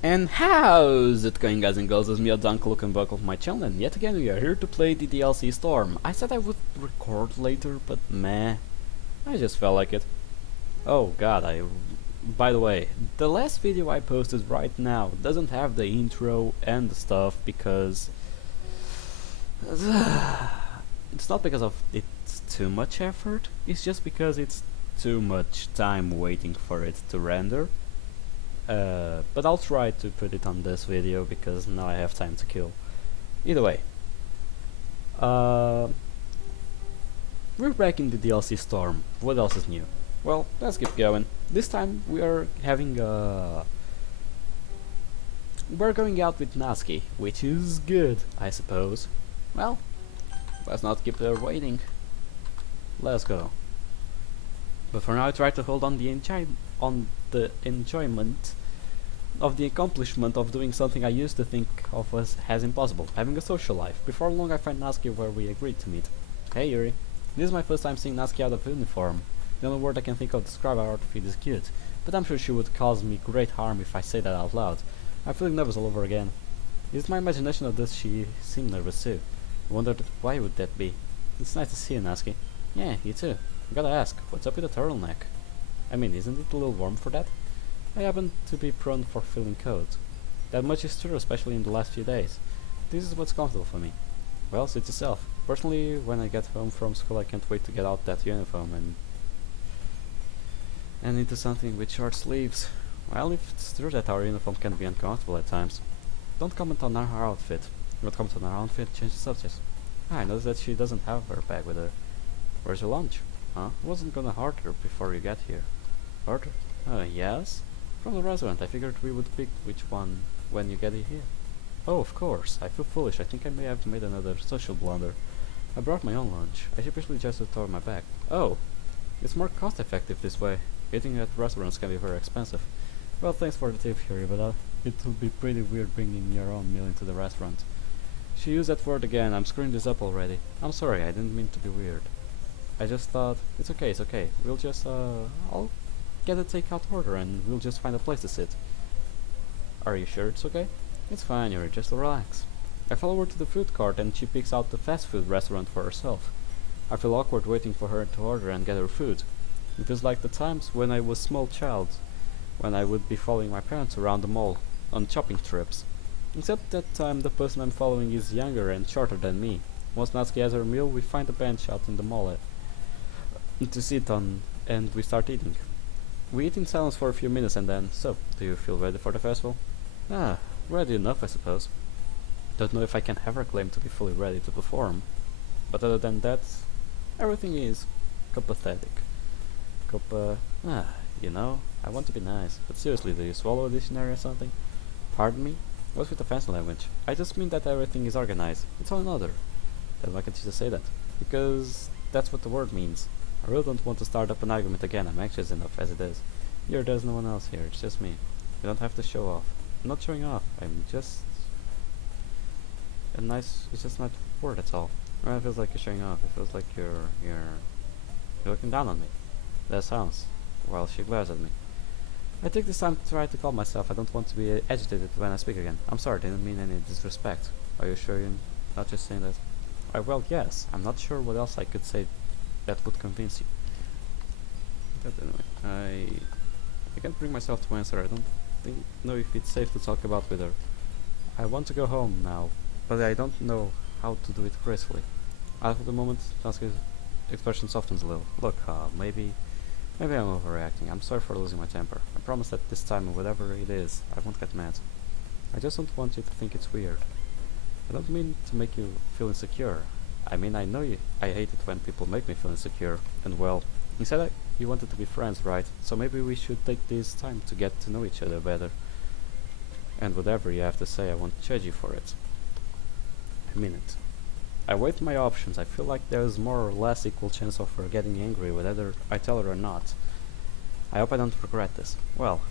And how's it going, guys and girls? It's me, Uncle, and welcome to my channel, and yet again we are here to play the DDLC Storm. I said I would record later, but meh, I just felt like it. Oh god, by the way, the last video I posted right now doesn't have the intro and the stuff because... it's not because of it's too much effort, it's just because it's too much time waiting for it to render. But I'll try to put it on this video because now I have time to kill. Either way, uh, we're back in the DLC Storm. What else is new? Well, let's keep going. This time we are having we're going out with Natsuki, which is good, I suppose. Well, let's not keep her waiting. Let's go. But for now, I try to hold on the enjoyment of the accomplishment of doing something I used to think of as impossible, having a social life. Before long I find Natsuki where we agreed to meet. Hey Yuri, this is my first time seeing Natsuki out of uniform. The only word I can think of to describe our outfit is cute, but I'm sure she would cause me great harm if I say that out loud. I'm feeling nervous all over again. Is it my imagination or does she seem nervous too? I wondered why would that be. It's nice to see you, Natsuki. Yeah, you too. I gotta ask, what's up with the turtleneck? I mean, isn't it a little warm for that? I happen to be prone for feeling cold. That much is true, especially in the last few days. This is what's comfortable for me. Well, suit yourself. Personally, when I get home from school I can't wait to get out that uniform and into something with short sleeves. Well, if it's true that our uniform can be uncomfortable at times. Don't comment on our outfit. Don't comment on our outfit, change the subject. I noticed that she doesn't have her bag with her. Where's your lunch? Huh? I wasn't gonna order before you get here. Order? Yes? From the restaurant. I figured we would pick which one when you get it here. Oh, of course. I feel foolish. I think I may have made another social blunder. I brought my own lunch. I sheepishly just toward my bag. Oh, it's more cost effective this way. Eating at restaurants can be very expensive. Well, thanks for the tip, Fury, but it would be pretty weird bringing your own meal into the restaurant. She used that word again. I'm screwing this up already. I'm sorry. I didn't mean to be weird. I just thought, it's okay, it's okay. We'll just, I'll get a takeout order and we'll just find a place to sit. Are you sure it's okay? It's fine, Yuri, just relax. I follow her to the food court and she picks out the fast food restaurant for herself. I feel awkward waiting for her to order and get her food. It feels like the times when I was small child, when I would be following my parents around the mall on shopping trips. Except that time the person I'm following is younger and shorter than me. Once Natsuki has her meal, we find a bench out in the mall to sit on and we start eating. We eat in silence for a few minutes and then, so, do you feel ready for the festival? Ready enough I suppose. Don't know if I can ever claim to be fully ready to perform. But other than that, everything is copacetic. You know, I want to be nice, but seriously, do you swallow a dictionary or something? Pardon me? What's with the fancy language? I just mean that everything is organized. It's all in order. Then why can't you just say that? Because that's what the word means. I really don't want to start up an argument again. I'm anxious enough as it is. Here, there's no one else here. It's just me. You don't have to show off. I'm not showing off. I'm just it's just not a word. That's all. It feels like you're showing off. It feels like you're looking down on me. That sounds. While she glares at me. I take this time to try to calm myself. I don't want to be agitated when I speak again. I'm sorry. Didn't mean any disrespect. Are you sure you're not just saying that? Well, yes. I'm not sure what else I could say that would convince you. But anyway, I can't bring myself to answer. I don't know if it's safe to talk about with her. I want to go home now, but I don't know how to do it gracefully. After the moment, Natsuki's expression softens a little. Look, maybe I'm overreacting. I'm sorry for losing my temper. I promise that this time, whatever it is, I won't get mad. I just don't want you to think it's weird. I don't mean to make you feel insecure. I mean, I hate it when people make me feel insecure, and well, you said you wanted to be friends, right? So maybe we should take this time to get to know each other better. And whatever you have to say, I won't judge you for it. I mean it. I weigh my options. I feel like there's more or less equal chance of her getting angry whether I tell her or not. I hope I don't regret this. Well,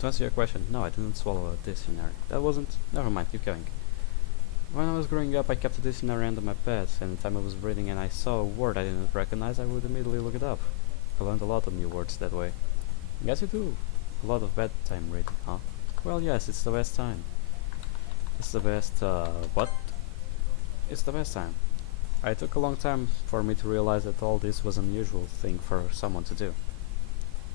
to answer your question, no, I didn't swallow a dictionary. That wasn't... Never mind, keep going. When I was growing up, I kept a dictionary under my bed. Anytime I was reading and I saw a word I didn't recognize, I would immediately look it up. I learned a lot of new words that way. Guess you do a lot of bedtime reading, huh? Well, yes, it's the best time. It's the best, what? It's the best time. It took a long time for me to realize that all this was an unusual thing for someone to do.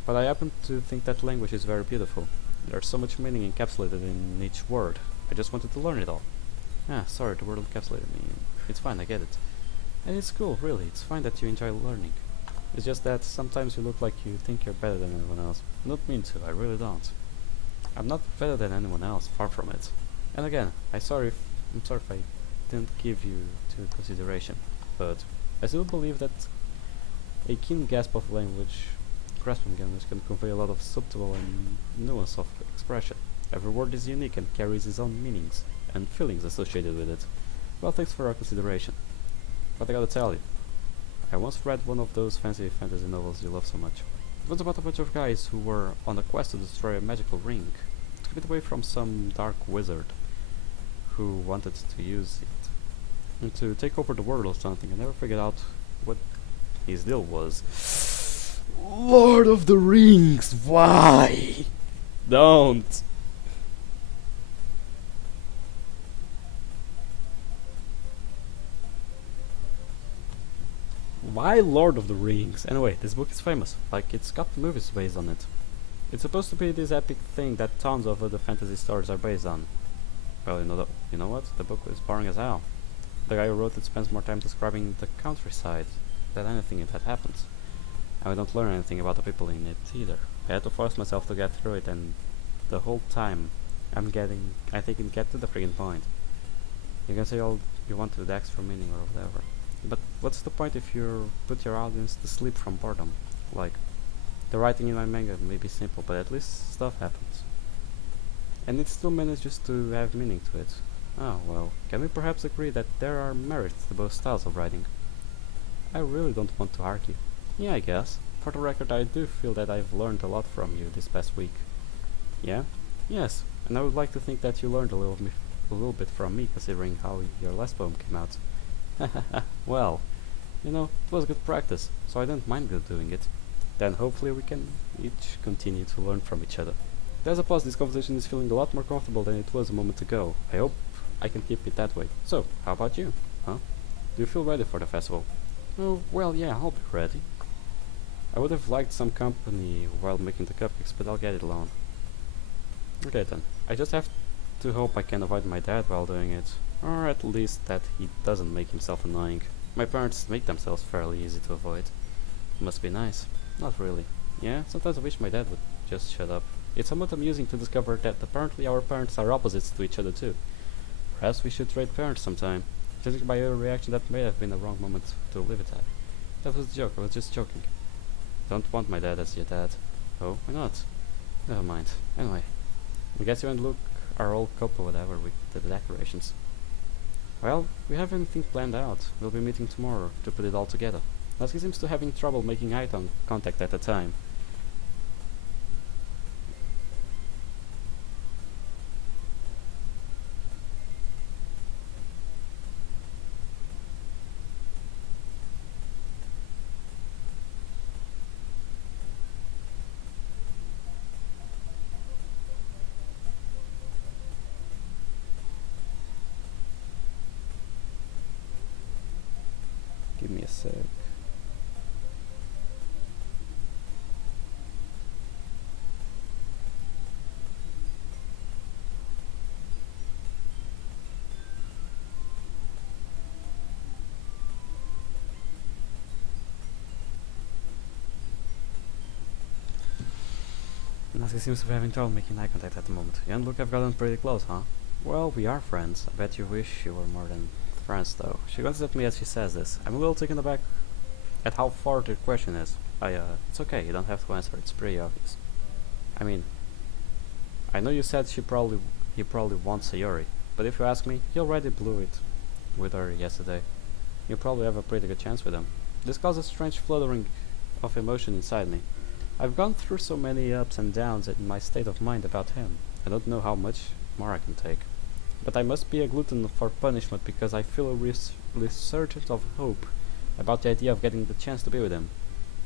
But I happen to think that language is very beautiful. There's so much meaning encapsulated in each word. I just wanted to learn it all. Ah, sorry, the word encapsulated me. It's fine, I get it. And it's cool, really. It's fine that you enjoy learning. It's just that sometimes you look like you think you're better than anyone else. I don't mean to, I really don't. I'm not better than anyone else, far from it. And again, I'm sorry if I didn't give you to consideration, but I still believe that a keen grasp of language can convey a lot of subtle and nuance of expression. Every word is unique and carries its own meanings and feelings associated with it. Well, thanks for your consideration. But I gotta tell you, I once read one of those fancy fantasy novels you love so much. It was about a bunch of guys who were on a quest to destroy a magical ring, to keep it away from some dark wizard who wanted to use it, and to take over the world or something. I never figured out what his deal was. Lord of the Rings, why? Don't! Why Lord of the Rings? Anyway, this book is famous, like it's got movies based on it. It's supposed to be this epic thing that tons of other fantasy stories are based on. Well, you know what? The book is boring as hell. The guy who wrote it spends more time describing the countryside than anything that happens. And I don't learn anything about the people in it either. I had to force myself to get through it, and the whole time I think it get to the friggin' point. You can say all you want to the extra meaning or whatever. But what's the point if you put your audience to sleep from boredom? Like, the writing in my manga may be simple, but at least stuff happens. And it still manages to have meaning to it. Oh, well, can we perhaps agree that there are merits to both styles of writing? I really don't want to argue. Yeah, I guess. For the record, I do feel that I've learned a lot from you this past week. Yeah? Yes, and I would like to think that you learned a little bit from me, considering how your last poem came out. Well, it was good practice, so I don't mind doing it. Then hopefully we can each continue to learn from each other. There's a plus, this conversation is feeling a lot more comfortable than it was a moment ago. I hope I can keep it that way. So, how about you? Huh? Do you feel ready for the festival? Oh, well, yeah, I'll be ready. I would have liked some company while making the cupcakes, but I'll get it alone. Okay then, I just have to hope I can avoid my dad while doing it. Or at least that he doesn't make himself annoying. My parents make themselves fairly easy to avoid. Must be nice. Not really. Yeah, sometimes I wish my dad would just shut up. It's somewhat amusing to discover that apparently our parents are opposites to each other too. Perhaps we should trade parents sometime. Judging by your reaction, that may have been a wrong moment to leave it at. That was a joke, I was just joking. Don't want my dad as your dad. Oh, why not? Never mind. Anyway, I guess you and Luke are all couple whatever with the decorations. Well, we have anything planned out. We'll be meeting tomorrow to put it all together. Natsuki seems to having trouble making eye contact at the time. Give me a sec. Natsuki seems to be having trouble making eye contact at the moment. You and Luke have gotten pretty close, huh? Well, we are friends. I bet you wish you were more than friends, though. She glances at me as she says this. I'm a little taken aback at how far the question is. It's okay, you don't have to answer, it's pretty obvious. I mean, I know you said he probably wants Sayori, but if you ask me, he already blew it with her yesterday. You probably have a pretty good chance with him. This caused a strange fluttering of emotion inside me. I've gone through so many ups and downs in my state of mind about him. I don't know how much more I can take. But I must be a glutton for punishment because I feel a resurgence of hope about the idea of getting the chance to be with him.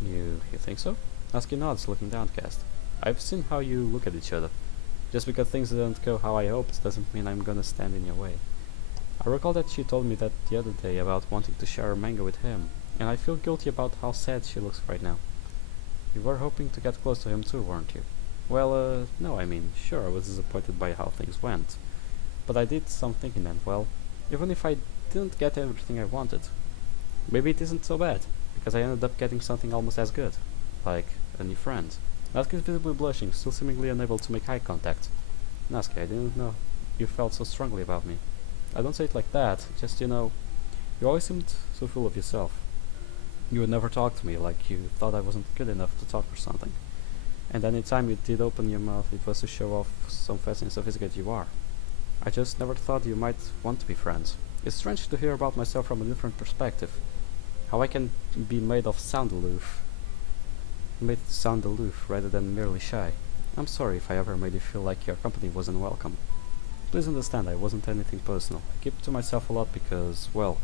You think so? Natsuki nods, looking downcast. I've seen how you look at each other. Just because things didn't go how I hoped doesn't mean I'm gonna stand in your way. I recall that she told me that the other day about wanting to share a manga with him, and I feel guilty about how sad she looks right now. You were hoping to get close to him too, weren't you? Well, no, I mean, sure, I was disappointed by how things went. But I did some thinking and, well, even if I didn't get everything I wanted, maybe it isn't so bad, because I ended up getting something almost as good. Like, a new friend. Natsuki is visibly blushing, still seemingly unable to make eye contact. Natsuki, I didn't know you felt so strongly about me. I don't say it like that, just, you always seemed so full of yourself. You would never talk to me, like you thought I wasn't good enough to talk or something. And any time you did open your mouth, it was to show off some fast and sophisticated you are. I just never thought you might want to be friends. It's strange to hear about myself from a different perspective. How I can be made to sound aloof rather than merely shy. I'm sorry if I ever made you feel like your company wasn't welcome. Please understand, I wasn't anything personal. I keep to myself a lot because, well,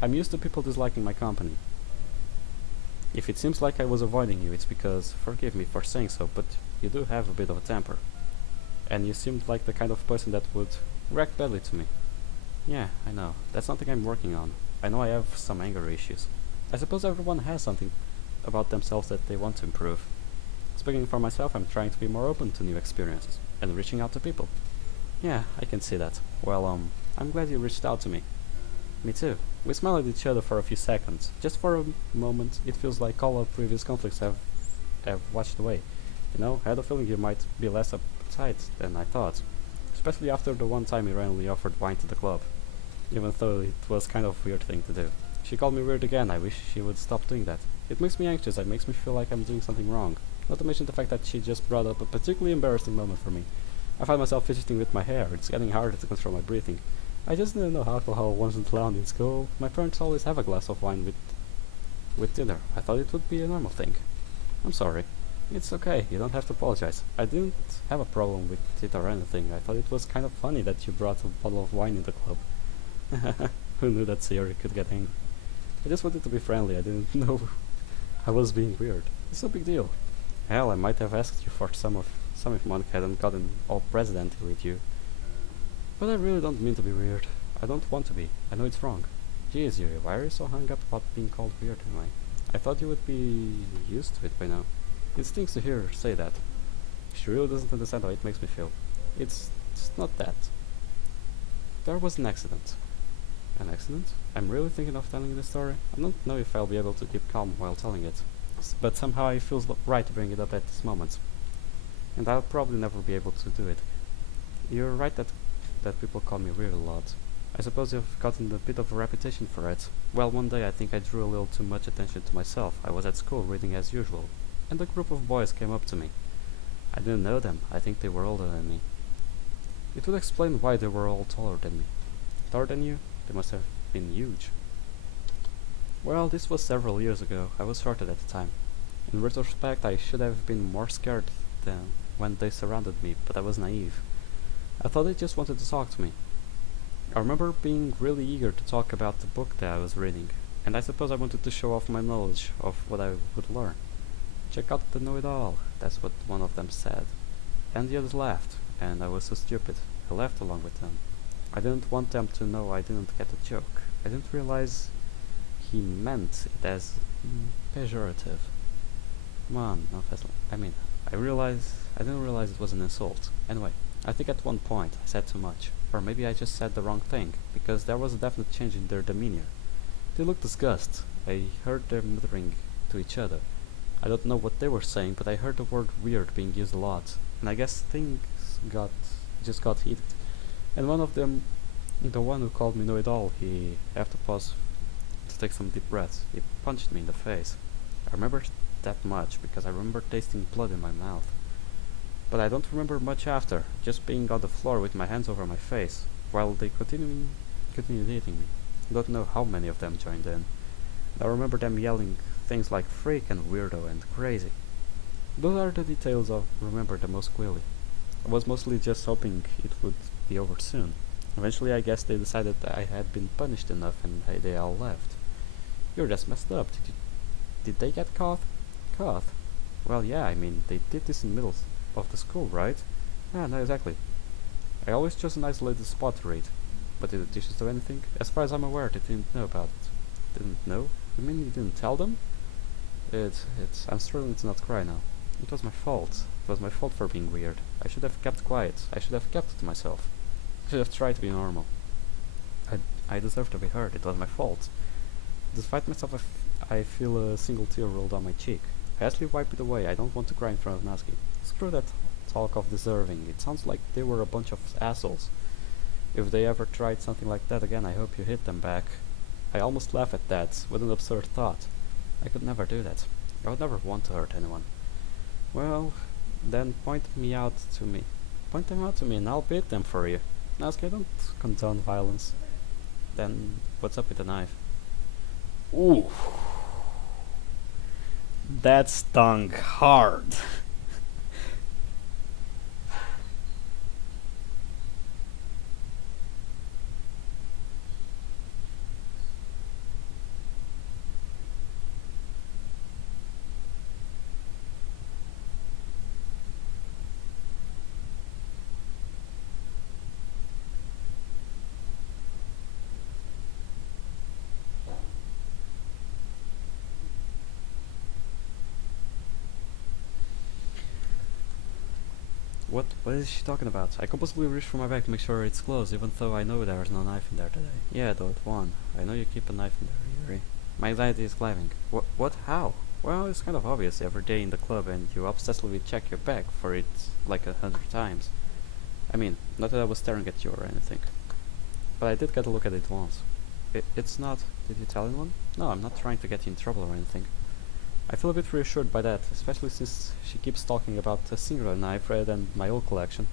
I'm used to people disliking my company. If it seems like I was avoiding you, it's because, forgive me for saying so, but you do have a bit of a temper. And you seemed like the kind of person that would react badly to me. Yeah, I know. That's something I'm working on. I know I have some anger issues. I suppose everyone has something about themselves that they want to improve. Speaking for myself, I'm trying to be more open to new experiences and reaching out to people. Yeah, I can see that. Well, I'm glad you reached out to me. Me too. We smiled at each other for a few seconds. Just for a moment, it feels like all our previous conflicts have washed away. I had a feeling you might be less uptight than I thought. Especially after the one time you randomly offered wine to the club. Even though it was kind of a weird thing to do. She called me weird again. I wish she would stop doing that. It makes me anxious. It makes me feel like I'm doing something wrong. Not to mention the fact that she just brought up a particularly embarrassing moment for me. I find myself fidgeting with my hair. It's getting harder to control my breathing. I just didn't know alcohol wasn't allowed in school. My parents always have a glass of wine with dinner. I thought it would be a normal thing. I'm sorry. It's okay, you don't have to apologize. I didn't have a problem with it or anything. I thought it was kind of funny that you brought a bottle of wine in the club. Who knew that Sayori could get angry? I just wanted to be friendly. I didn't know I was being weird. It's no big deal. Hell, I might have asked you for some if Monica hadn't gotten all presidential with you. But I really don't mean to be weird. I don't want to be. I know it's wrong. Jeez, Yuri, why are you so hung up about being called weird anyway? I thought you would be used to it by now. It stings to hear her say that. She really doesn't understand how it makes me feel. It's not that. There was an accident. An accident? I'm really thinking of telling this story. I don't know if I'll be able to keep calm while telling it. But somehow it feels right to bring it up at this moment. And I'll probably never be able to do it. You're right that people call me weird a lot. I suppose I've gotten a bit of a reputation for it. Well, one day I think I drew a little too much attention to myself. I was at school reading as usual, and a group of boys came up to me. I didn't know them. I think they were older than me. It would explain why they were all taller than me. Taller than you? They must have been huge. Well, this was several years ago. I was shorter at the time. In retrospect, I should have been more scared than when they surrounded me, but I was naive. I thought they just wanted to talk to me. I remember being really eager to talk about the book that I was reading, and I suppose I wanted to show off my knowledge of what I would learn. Check out the know-it-all, that's what one of them said. And the others laughed, and I was so stupid. I laughed along with them. I didn't want them to know I didn't get the joke. I didn't realize he meant it as pejorative. Come on, no fast. I didn't realize it was an insult. Anyway, I think at one point I said too much. Or maybe I just said the wrong thing, because there was a definite change in their demeanor. They looked disgusted. I heard them muttering to each other. I don't know what they were saying, but I heard the word weird being used a lot, and I guess things just got heated. And one of them, the one who called me know-it-all, he had to pause to take some deep breaths. He punched me in the face. I remember that much because I remember tasting blood in my mouth. But I don't remember much after, just being on the floor with my hands over my face, while they continued hitting me. I don't know how many of them joined in. I remember them yelling things like freak and weirdo and crazy. Those are the details I remember the most clearly. I was mostly just hoping it would be over soon. Eventually I guess they decided that I had been punished enough and they all left. You're just messed up. Did they get caught? Caught? Well, yeah, I mean, they did this in the middle of the school, right? Yeah, no, exactly. I always chose an isolated spot to raid. But did the teachers do anything? As far as I'm aware, they didn't know about it. Didn't know? You mean you didn't tell them? I'm struggling to not cry now. It was my fault. It was my fault for being weird. I should have kept quiet. I should have kept it to myself. I should have tried to be normal. I deserve to be heard. It was my fault. Despite myself, I feel a single tear roll down my cheek. I hastily wipe it away. I don't want to cry in front of Natsuki. Screw that talk of deserving. It sounds like they were a bunch of assholes. If they ever tried something like that again, I hope you hit them back. I almost laugh at that, with an absurd thought. I could never do that. I would never want to hurt anyone. Well, then point them out to me and I'll beat them for you. Natsuki, I don't condone violence. Then, what's up with the knife? Ooh. That stung hard. What is she talking about? I compulsively reach for my bag to make sure it's closed, even though I know there's no knife in there today. Yeah, though it won. I know you keep a knife in there, Yuri. My anxiety is climbing. What? How? Well, it's kind of obvious every day in the club and you obsessively check your bag for it like 100 times. I mean, not that I was staring at you or anything. But I did get a look at it once. It's not... Did you tell anyone? No, I'm not trying to get you in trouble or anything. I feel a bit reassured by that, especially since she keeps talking about a singular knife rather than my old collection.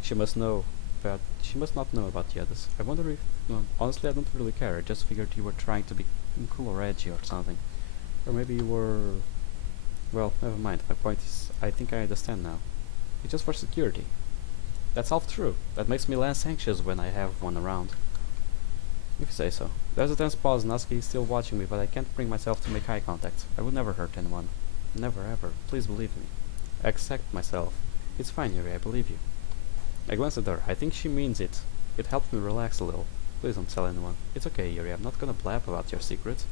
She must not know about the others. I wonder if... No, honestly, I don't really care. I just figured you were trying to be cool or edgy or something. Or maybe you were... Well, never mind. My point is, I think I understand now. It's just for security. That's all true. That makes me less anxious when I have one around. If you say so. There's a tense pause. Natsuki is still watching me, but I can't bring myself to make eye contact. I would never hurt anyone. Never ever. Please believe me. I accept myself. It's fine, Yuri. I believe you. I glance at her. I think she means it. It helps me relax a little. Please don't tell anyone. It's okay, Yuri. I'm not gonna blab about your secret.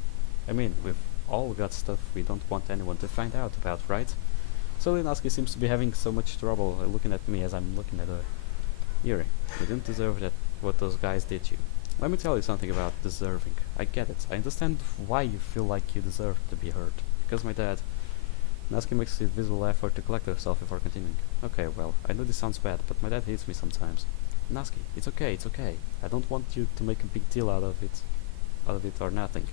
I mean, we've all got stuff we don't want anyone to find out about, right? Suddenly Natsuki seems to be having so much trouble looking at me as I'm looking at her. Yuri, you didn't deserve that what those guys did to you. Let me tell you something about deserving. I get it. I understand why you feel like you deserve to be hurt. Because my dad... Natsuki makes a visible effort to collect herself before continuing. Okay, well, I know this sounds bad, but my dad hates me sometimes. Natsuki, it's okay. I don't want you to make a big deal out of it or nothing.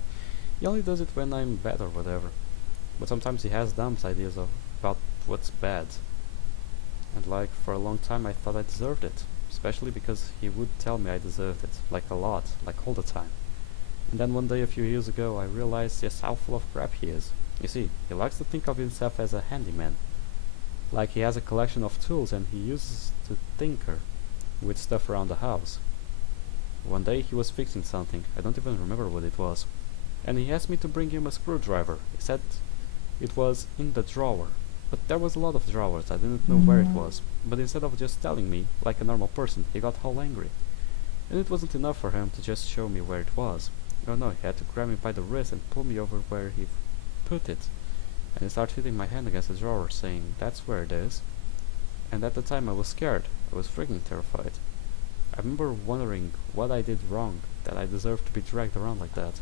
He only does it when I'm bad or whatever. But sometimes he has dumb ideas about what's bad. And like, for a long time I thought I deserved it. Especially because he would tell me I deserved it, like a lot, like all the time. And then one day a few years ago I realized just how full of crap he is. You see, he likes to think of himself as a handyman. Like he has a collection of tools and he uses to tinker with stuff around the house. One day he was fixing something, I don't even remember what it was. And he asked me to bring him a screwdriver. He said it was in the drawer. But there was a lot of drawers, I didn't know where it was. But instead of just telling me, like a normal person, he got all angry. And it wasn't enough for him to just show me where it was. Oh no, he had to grab me by the wrist and pull me over where he put it. And he started hitting my hand against the drawer, saying, "That's where it is." And at the time I was scared. I was freaking terrified. I remember wondering what I did wrong, that I deserved to be dragged around like that.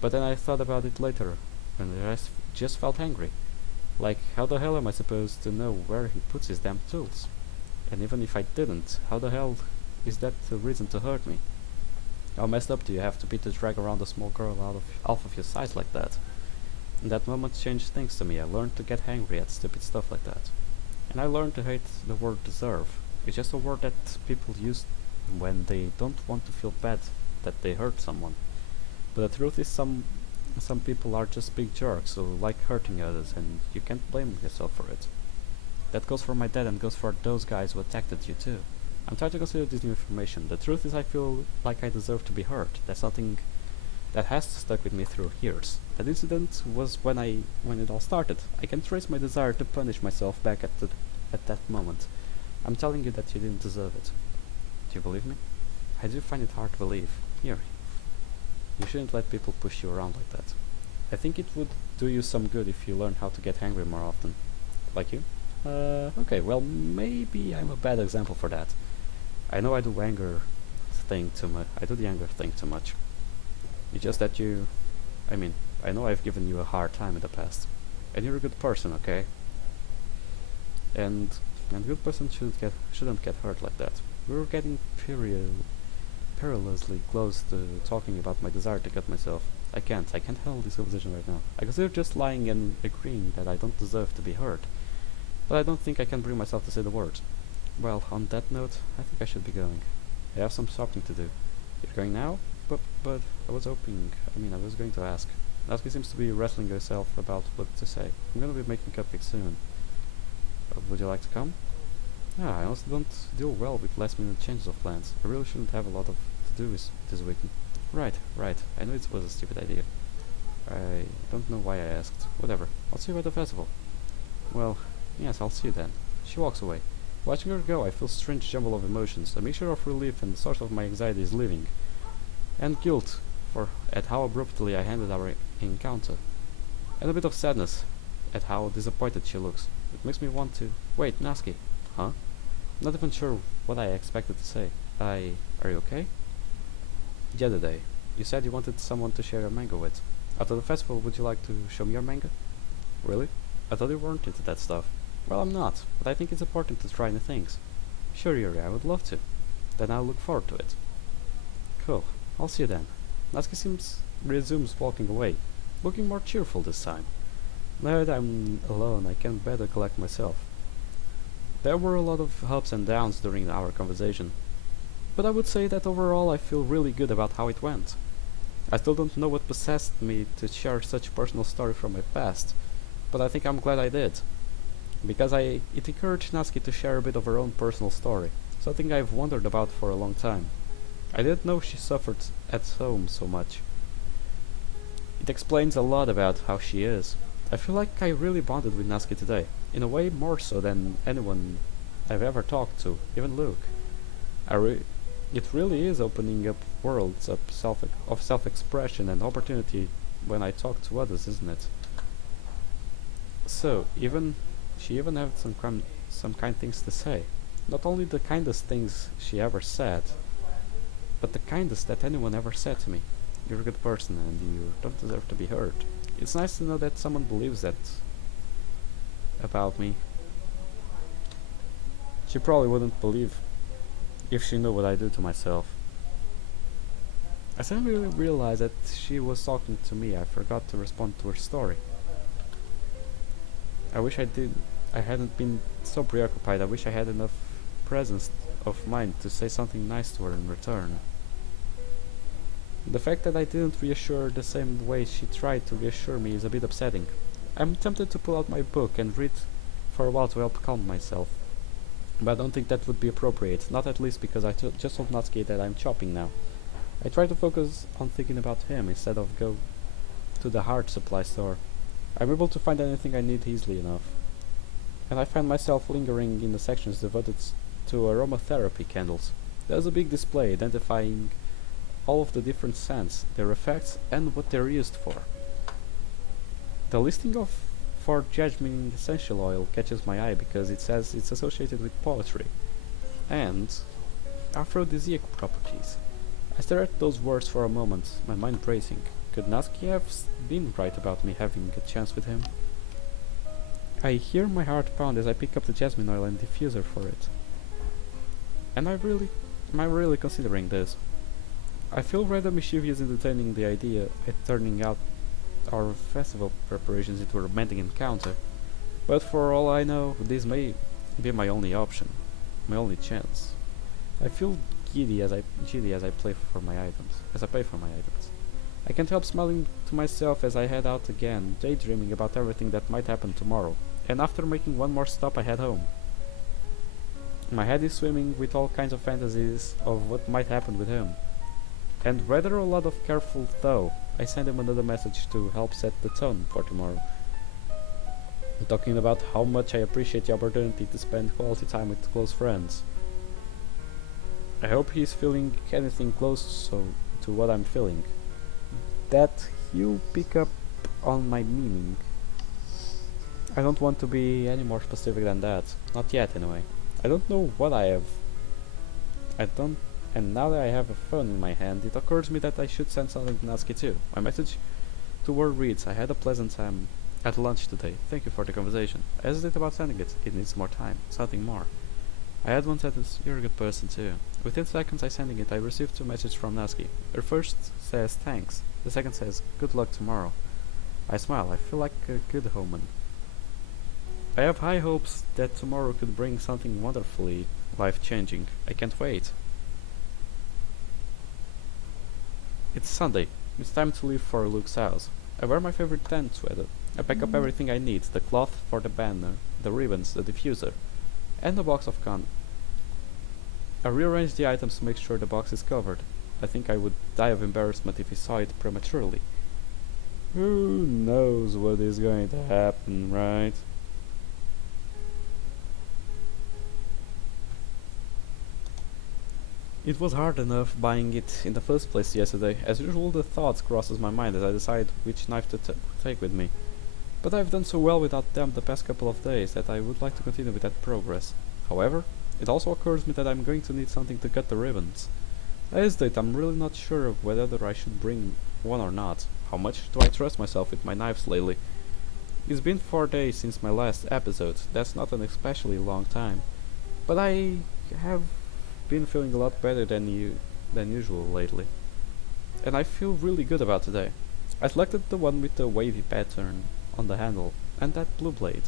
But then I thought about it later, and I just felt angry. Like, how the hell am I supposed to know where he puts his damn tools? And even if I didn't, how the hell is that a reason to hurt me? How messed up do you have to be to drag around a small girl off of your size like that? And that moment changed things to me. I learned to get angry at stupid stuff like that. And I learned to hate the word deserve. It's just a word that people use when they don't want to feel bad that they hurt someone. But the truth is some people are just big jerks who like hurting others, and you can't blame yourself for it. That goes for my dad and goes for those guys who attacked you too. I'm trying to consider this new information. The truth is I feel like I deserve to be hurt. That's something that has stuck with me through years. That incident was when it all started. I can trace my desire to punish myself back at that moment. I'm telling you that you didn't deserve it. Do you believe me? I do find it hard to believe. Here, you shouldn't let people push you around like that. I think it would do you some good if you learn how to get angry more often. Like you? Okay, well, maybe I'm a bad example for that. I know I do the anger thing too much. It's just that I know I've given you a hard time in the past. And you're a good person, okay? And a good person shouldn't get hurt like that. We were getting perilously close to talking about my desire to cut myself. I can't handle this conversation right now. I consider just lying and agreeing that I don't deserve to be hurt. But I don't think I can bring myself to say the words. Well, on that note, I think I should be going. I have some shopping to do. You're going now? But I was going to ask. Natsuki seems to be wrestling herself about what to say. I'm gonna be making cupcakes soon. Would you like to come? I honestly don't deal well with last minute changes of plans. I really shouldn't have a lot of to do this weekend. Right. I know it was a stupid idea. I don't know why I asked. Whatever. I'll see you at the festival. Well, yes, I'll see you then. She walks away. Watching her go, I feel a strange jumble of emotions, a mixture of relief and the source of my anxiety is leaving, and guilt at how abruptly I ended our encounter, and a bit of sadness at how disappointed she looks. It makes me want to... Wait, Natsuki. Huh? Not even sure what I expected to say. Are you okay? The other day, you said you wanted someone to share your manga with. After the festival, would you like to show me your manga? Really? I thought you weren't into that stuff. Well, I'm not, but I think it's important to try new things. Sure, Yuri, I would love to. Then I'll look forward to it. Cool. I'll see you then. Natsuki resumes walking away, looking more cheerful this time. Now that I'm alone, I can better collect myself. There were a lot of ups and downs during our conversation, but I would say that overall I feel really good about how it went. I still don't know what possessed me to share such a personal story from my past, but I think I'm glad I did. Because it encouraged Natsuki to share a bit of her own personal story, something I've wondered about for a long time. I didn't know she suffered at home so much. It explains a lot about how she is. I feel like I really bonded with Natsuki today, in a way more so than anyone I've ever talked to, even Luke. It really is opening up worlds of self-expression and opportunity when I talk to others, isn't it? So, she even had some kind things to say. Not only the kindest things she ever said, but the kindest that anyone ever said to me. You're a good person and you don't deserve to be hurt. It's nice to know that someone believes that about me. She probably wouldn't believe if she knew what I do to myself. I suddenly realized that she was talking to me. I forgot to respond to her story. I wish I hadn't been so preoccupied. I wish I had enough presence of mind to say something nice to her in return. The fact that I didn't reassure her the same way she tried to reassure me is a bit upsetting. I'm tempted to pull out my book and read for a while to help calm myself. But I don't think that would be appropriate, not at least because I just told Natsuki that I'm chopping now. I try to focus on thinking about him instead of go to the art supply store. I'm able to find anything I need easily enough. And I find myself lingering in the sections devoted to aromatherapy candles. There's a big display identifying all of the different scents, their effects, and what they're used for. The listing for jasmine essential oil catches my eye because it says it's associated with poetry and aphrodisiac properties. I stare at those words for a moment, my mind racing. Could Natsuki have been right about me having a chance with him? I hear my heart pound as I pick up the jasmine oil and diffuser for it. And am I really considering this? I feel rather mischievous entertaining the idea of turning out our festival preparations into a romantic encounter, but for all I know, this may be my only option, my only chance. I feel giddy as I pay for my items. I can't help smiling to myself as I head out again, daydreaming about everything that might happen tomorrow, and after making one more stop I head home. My head is swimming with all kinds of fantasies of what might happen with him. And rather a lot of careful though, I send him another message to help set the tone for tomorrow. talking about how much I appreciate the opportunity to spend quality time with close friends. I hope he's feeling anything close to what I'm feeling. That he'll pick up on my meaning. I don't want to be any more specific than that. Not yet, anyway. I don't know what I have. I don't. And now that I have a phone in my hand, it occurs to me that I should send something to Natsuki too. My message to her reads, I had a pleasant time at lunch today. Thank you for the conversation. I hesitate about sending it. It needs more time. Something more. I had one sentence, you're a good person too. Within seconds I sending it, I received two messages from Natsuki. Her first says thanks. The second says, good luck tomorrow. I smile. I feel like a good omen. I have high hopes that tomorrow could bring something wonderfully life-changing. I can't wait. It's Sunday. It's time to leave for Luke's house. I wear my favorite tan sweater. I pack up everything I need, the cloth for the banner, the ribbons, the diffuser, and a box of con. I rearrange the items to make sure the box is covered. I think I would die of embarrassment if he saw it prematurely. Who knows what is going to happen, right? It was hard enough buying it in the first place yesterday. As usual, the thoughts crosses my mind as I decide which knife to take with me. But I've done so well without them the past couple of days that I would like to continue with that progress. However, it also occurs to me that I'm going to need something to cut the ribbons. I hesitate. I'm really not sure of whether I should bring one or not. How much do I trust myself with my knives lately? It's been 4 days since my last episode. That's not an especially long time. But I have been feeling a lot better than usual lately. And I feel really good about today. I selected the one with the wavy pattern on the handle and that blue blade.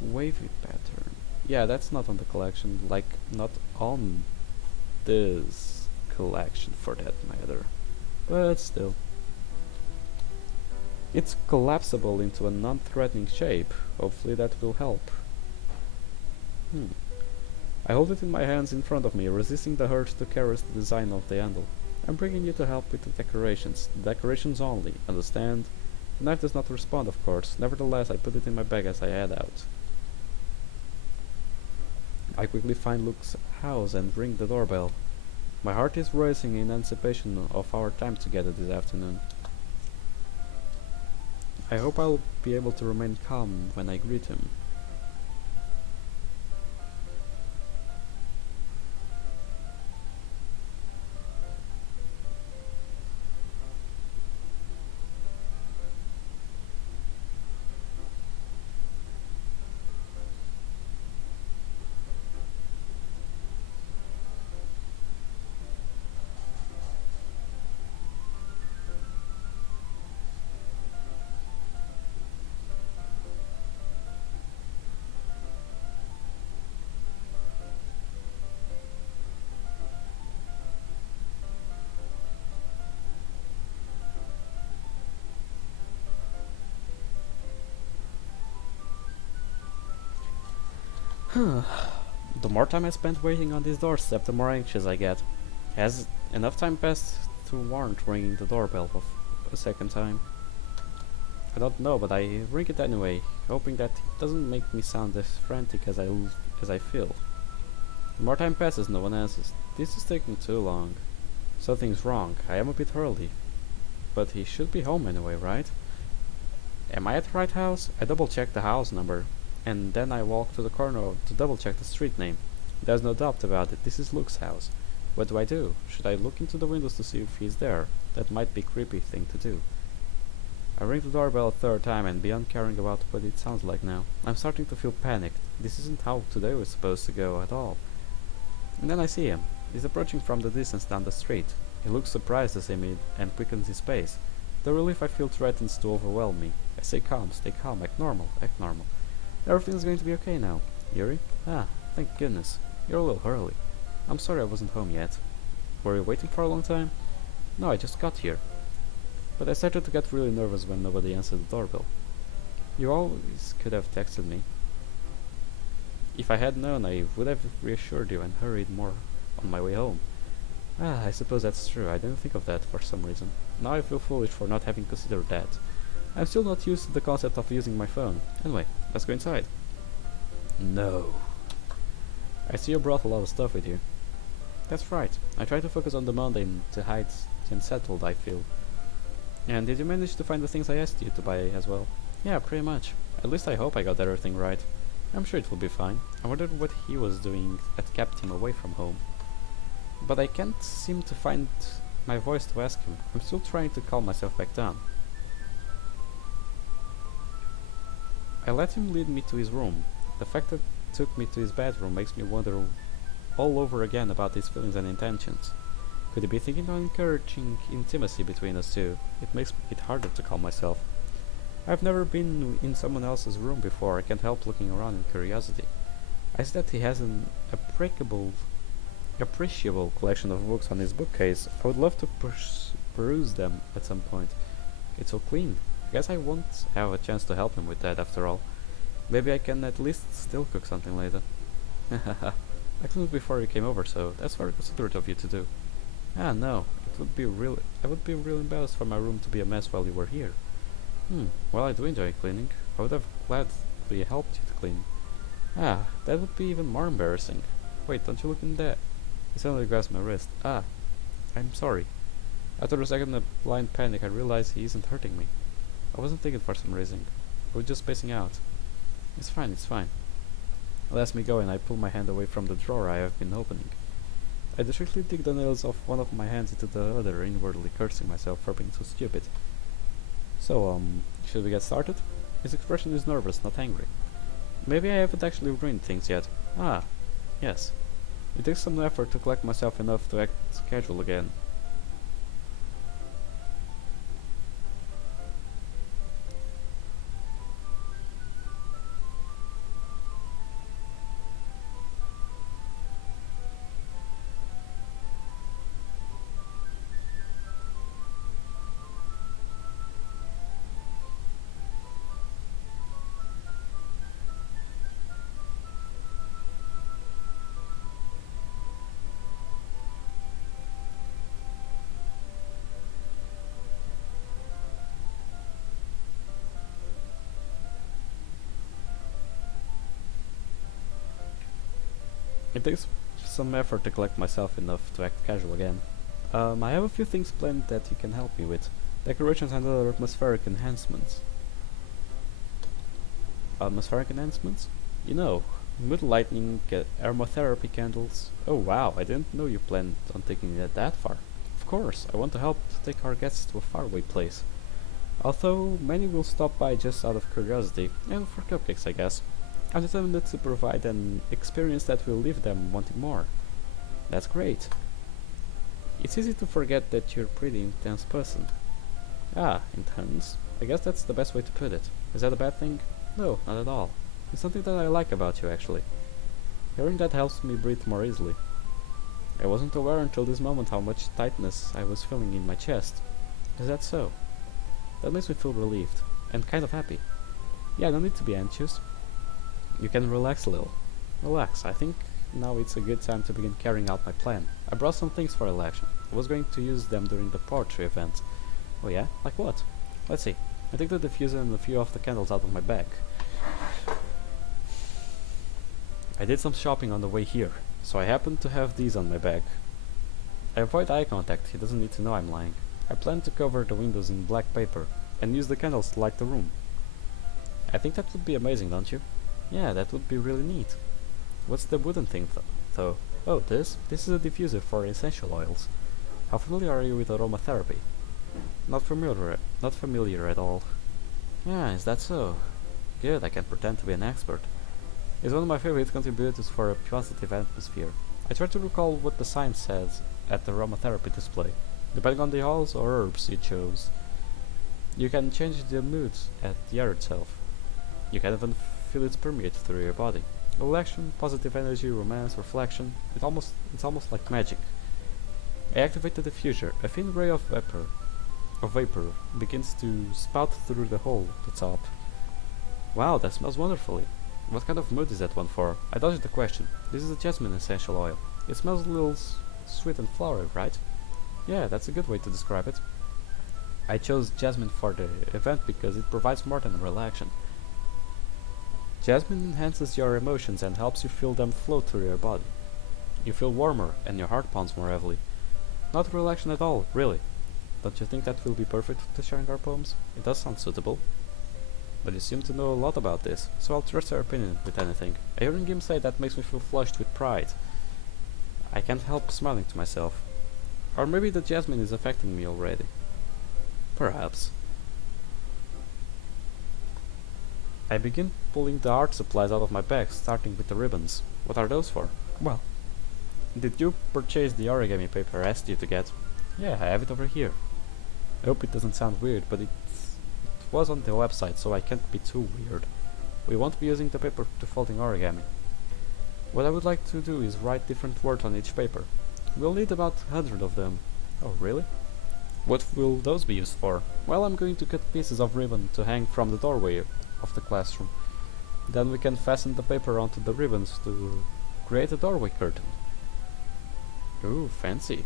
Wavy pattern. Yeah, that's not on the collection, like not on this collection for that matter. But still. It's collapsible into a non-threatening shape. Hopefully that will help. I hold it in my hands in front of me, resisting the urge to caress the design of the handle. I'm bringing you to help with the decorations. The decorations only, understand? The knife does not respond, of course. Nevertheless, I put it in my bag as I head out. I quickly find Luke's house and ring the doorbell. My heart is racing in anticipation of our time together this afternoon. I hope I'll be able to remain calm when I greet him. The more time I spend waiting on this doorstep, the more anxious I get. Has enough time passed to warrant ringing the doorbell of a second time? I don't know, but I ring it anyway, hoping that it doesn't make me sound as frantic as I feel. The more time passes, no one answers. This is taking too long. Something's wrong. I am a bit early. But he should be home anyway, right? Am I at the right house? I double check the house number, and then I walk to the corner to double check the street name. There's no doubt about it. This is Luke's house. What do I do? Should I look into the windows to see if he's there? That might be a creepy thing to do. I ring the doorbell a third time, and beyond caring about what it sounds like now, I'm starting to feel panicked. This isn't how today was supposed to go at all. And then I see him. He's approaching from the distance down the street. He looks surprised to see me and quickens his pace. The relief I feel threatens to overwhelm me. I say calm, stay calm, act normal, act normal. Everything's going to be okay now. Yuri? Ah, thank goodness. You're a little early. I'm sorry I wasn't home yet. Were you waiting for a long time? No, I just got here. But I started to get really nervous when nobody answered the doorbell. You always could have texted me. If I had known, I would have reassured you and hurried more on my way home. Ah, I suppose that's true. I didn't think of that for some reason. Now I feel foolish for not having considered that. I'm still not used to the concept of using my phone. Anyway, let's go inside. No. I see you brought a lot of stuff with you. That's right. I try to focus on the mundane to hide the unsettled I feel. And did you manage to find the things I asked you to buy as well? Yeah, pretty much. At least I hope I got everything right. I'm sure it will be fine. I wondered what he was doing that kept him away from home. But I can't seem to find my voice to ask him. I'm still trying to calm myself back down. I let him lead me to his room. The fact that he took me to his bedroom makes me wonder all over again about his feelings and intentions. Could he be thinking of encouraging intimacy between us two? It makes it harder to calm myself. I've never been in someone else's room before. I can't help looking around in curiosity. I see that he has an appreciable collection of books on his bookcase. I would love to peruse them at some point. It's so clean. I guess I won't have a chance to help him with that after all. Maybe I can at least still cook something later. I cleaned before you came over, so that's very considerate of you to do. Ah, no. I would be really embarrassed for my room to be a mess while you were here. Well, I do enjoy cleaning. I would have gladly helped you to clean. Ah, that would be even more embarrassing. Wait, don't you look in there? He suddenly grabs my wrist. Ah, I'm sorry. After a second of blind panic, I realized he isn't hurting me. I wasn't thinking for some reason. I was just spacing out. It's fine, it's fine. He lets me go and I pull my hand away from the drawer I have been opening. I discreetly dig the nails of one of my hands into the other, inwardly cursing myself for being so stupid. So, should we get started? His expression is nervous, not angry. Maybe I haven't actually ruined things yet. Ah, yes. It takes some effort to collect myself enough to act casual again. It takes some effort to collect myself enough to act casual again. I have a few things planned that you can help me with. Decorations and other atmospheric enhancements. Atmospheric enhancements? You know, mood lighting, aromatherapy candles. Oh wow, I didn't know you planned on taking it that far. Of course, I want to help to take our guests to a faraway place. Although many will stop by just out of curiosity, and for cupcakes I guess. I'm determined to provide an experience that will leave them wanting more. That's great. It's easy to forget that you're a pretty intense person. Ah, intense? I guess that's the best way to put it. Is that a bad thing? No, not at all. It's something that I like about you, actually. Hearing that helps me breathe more easily. I wasn't aware until this moment how much tightness I was feeling in my chest. Is that so? That makes me feel relieved, and kind of happy. Yeah, no need to be anxious. You can relax a little. Relax, I think now it's a good time to begin carrying out my plan. I brought some things for election. I was going to use them during the poetry event. Oh yeah? Like what? Let's see. I took the diffuser and a few of the candles out of my bag. I did some shopping on the way here, so I happen to have these on my bag. I avoid eye contact, he doesn't need to know I'm lying. I plan to cover the windows in black paper, and use the candles to light the room. I think that would be amazing, don't you? Yeah, that would be really neat. What's the wooden thing though? Oh, this is a diffuser for essential oils. How familiar are you with aromatherapy? Not familiar at all. Yeah, is that so? Good, I can pretend to be an expert. It's one of my favorite contributors for a positive atmosphere. I try to recall what the sign says at the aromatherapy display, depending on the oils or herbs you chose. You can change the mood at the air itself. You can even feel it permeate through your body. Election, positive energy, romance, reflection. It's almost like magic. I activate the diffuser. A thin ray of vapor begins to spout through the hole at the top. Wow, that smells wonderfully. What kind of mood is that one for? I dodged the question. This is a jasmine essential oil. It smells a little sweet and flowery, right? Yeah, that's a good way to describe it. I chose jasmine for the event because it provides more than relaxation. Jasmine enhances your emotions and helps you feel them flow through your body. You feel warmer and your heart pounds more heavily. Not relaxation at all, really. Don't you think that will be perfect to sharing our poems? It does sound suitable. But you seem to know a lot about this, so I'll trust your opinion with anything. Hearing him say that makes me feel flushed with pride. I can't help smiling to myself. Or maybe the jasmine is affecting me already. Perhaps. I begin pulling the art supplies out of my bag, starting with the ribbons. What are those for? Well, did you purchase the origami paper I asked you to get? Yeah, I have it over here. I hope it doesn't sound weird, but it was on the website, so I can't be too weird. We won't be using the paper to folding origami. What I would like to do is write different words on each paper. We'll need about 100 of them. Oh, really? What will those be used for? Well, I'm going to cut pieces of ribbon to hang from the doorway of the classroom. Then we can fasten the paper onto the ribbons to create a doorway curtain. Ooh, fancy.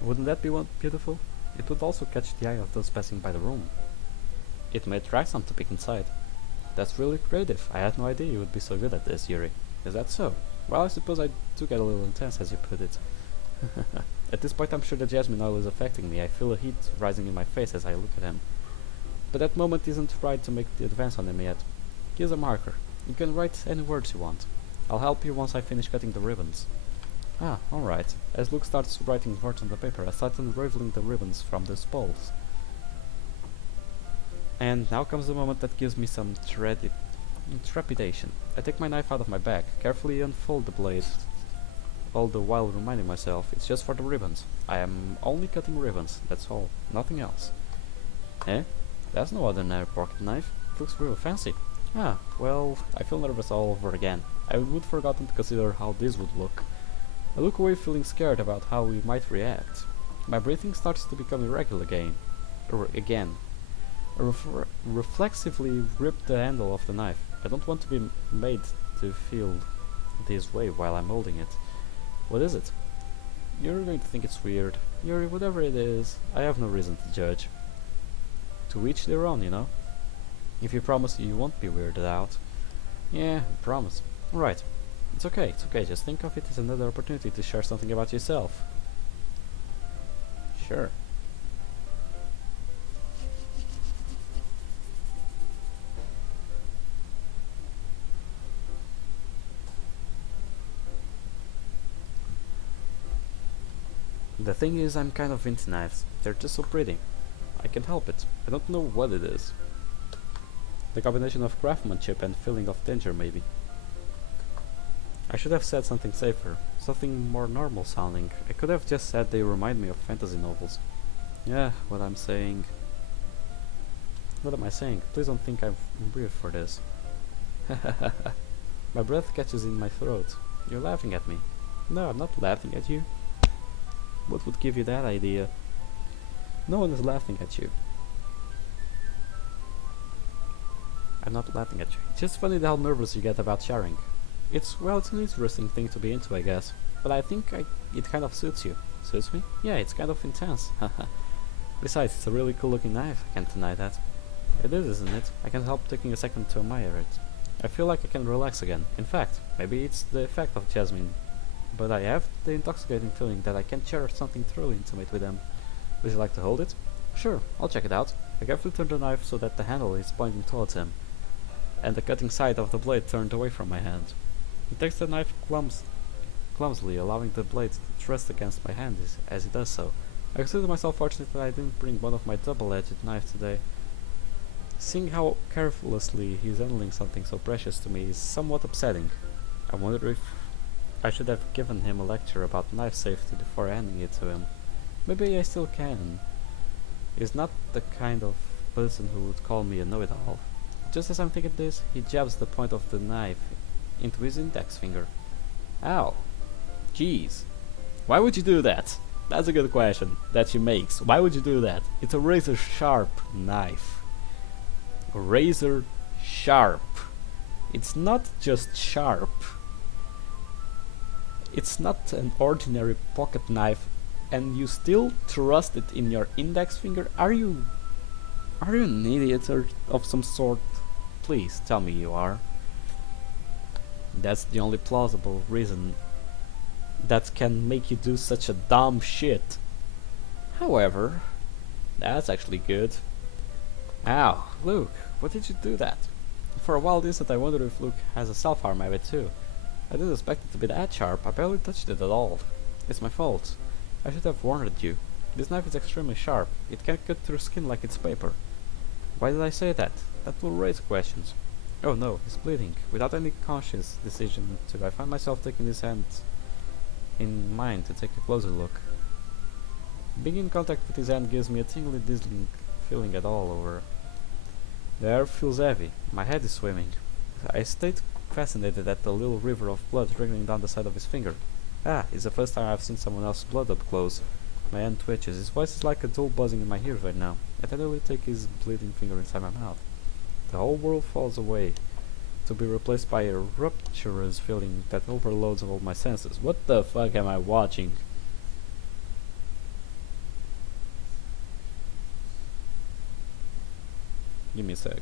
Wouldn't that be beautiful? It would also catch the eye of those passing by the room. It may attract some to peek inside. That's really creative. I had no idea you would be so good at this, Yuri. Is that so? Well, I suppose I do get a little intense, as you put it. At this point, I'm sure the jasmine oil is affecting me. I feel a heat rising in my face as I look at him. But that moment isn't right to make the advance on him yet. Here's a marker. You can write any words you want. I'll help you once I finish cutting the ribbons. Ah, alright. As Luke starts writing words on the paper, I start unraveling the ribbons from the spools. And now comes the moment that gives me some trepidation. I take my knife out of my bag, carefully unfold the blade, all the while reminding myself it's just for the ribbons. I am only cutting ribbons, that's all, nothing else. Eh? That's no ordinary pocket knife. It looks real fancy. Ah, well, I feel nervous all over again. I would forgotten to consider how this would look. I look away feeling scared about how we might react. My breathing starts to become irregular again. I reflexively grip the handle of the knife. I don't want to be made to feel this way while I'm holding it. What is it? You're going to think it's weird. Yuri, whatever it is, I have no reason to judge. To each their own, you know? If you promise you won't be weirded out. Yeah, I promise. Alright. It's okay, just think of it as another opportunity to share something about yourself. Sure. The thing is, I'm kind of into knives. They're just so pretty. I can't help it. I don't know what it is. The combination of craftsmanship and feeling of danger, maybe. I should have said something safer, something more normal sounding. I could have just said they remind me of fantasy novels. Yeah, what I'm saying... What am I saying? Please don't think I'm weird for this. My breath catches in my throat. You're laughing at me. No, I'm not laughing at you. What would give you that idea? No one is laughing at you. I'm not laughing at you. It's just funny how nervous you get about sharing. It's an interesting thing to be into, I guess. But I think it kind of suits you. Suits me? Yeah, it's kind of intense. Besides, it's a really cool looking knife, I can't deny that. It is, isn't it? I can't help taking a second to admire it. I feel like I can relax again. In fact, maybe it's the effect of jasmine. But I have the intoxicating feeling that I can share something truly intimate with them. Would you like to hold it? Sure, I'll check it out. I carefully turn the knife so that the handle is pointing towards him, and the cutting side of the blade turned away from my hand. He takes the knife clumsily, allowing the blade to rest against my hand as he does so. I consider myself fortunate that I didn't bring one of my double-edged knives today. Seeing how carelessly he's handling something so precious to me is somewhat upsetting. I wonder if I should have given him a lecture about knife safety before handing it to him. Maybe I still can. He's not the kind of person who would call me a know-it-all. Just as I'm thinking this, he jabs the point of the knife into his index finger. Ow! Jeez. Why would you do that? That's a good question that she makes. Why would you do that? It's a razor sharp knife. A razor sharp. It's not just sharp. It's not an ordinary pocket knife, and you still thrust it in your index finger? Are you an idiot or of some sort? Please tell me you are. That's the only plausible reason that can make you do such a dumb shit. However, that's actually good. Ow, Luke, what did you do that? For a wild instant I wondered if Luke has a self-harm habit too. I didn't expect it to be that sharp. I barely touched it at all. It's my fault. I should have warned you. This knife is extremely sharp. It can cut through skin like it's paper. Why did I say that? That will raise questions. Oh no, he's bleeding. Without any conscious decision to, I find myself taking his hand in mine to take a closer look. Being in contact with his hand gives me a tingly, dizzying feeling all over. The air feels heavy. My head is swimming. I stayed fascinated at the little river of blood trickling down the side of his finger. Ah, it's the first time I've seen someone else's blood up close. My hand twitches. His voice is like a dull buzzing in my ears right now. I tenderly take his bleeding finger inside my mouth. The whole world falls away, to be replaced by a rapturous feeling that overloads all my senses. What the fuck am I watching? Give me a sec.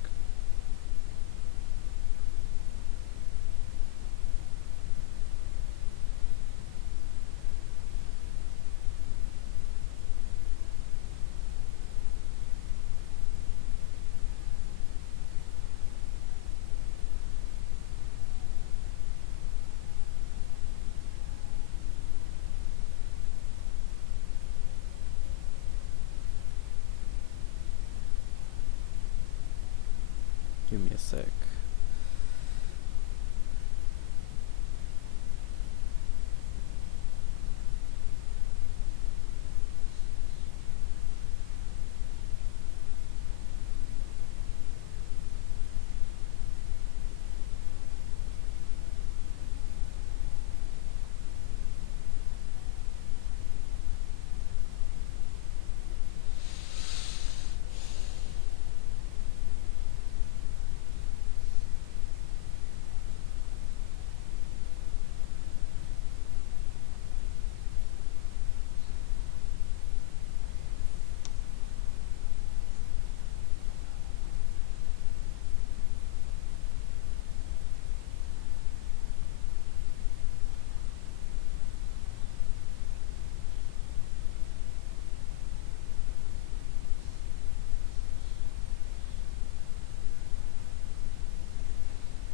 Give me a sec.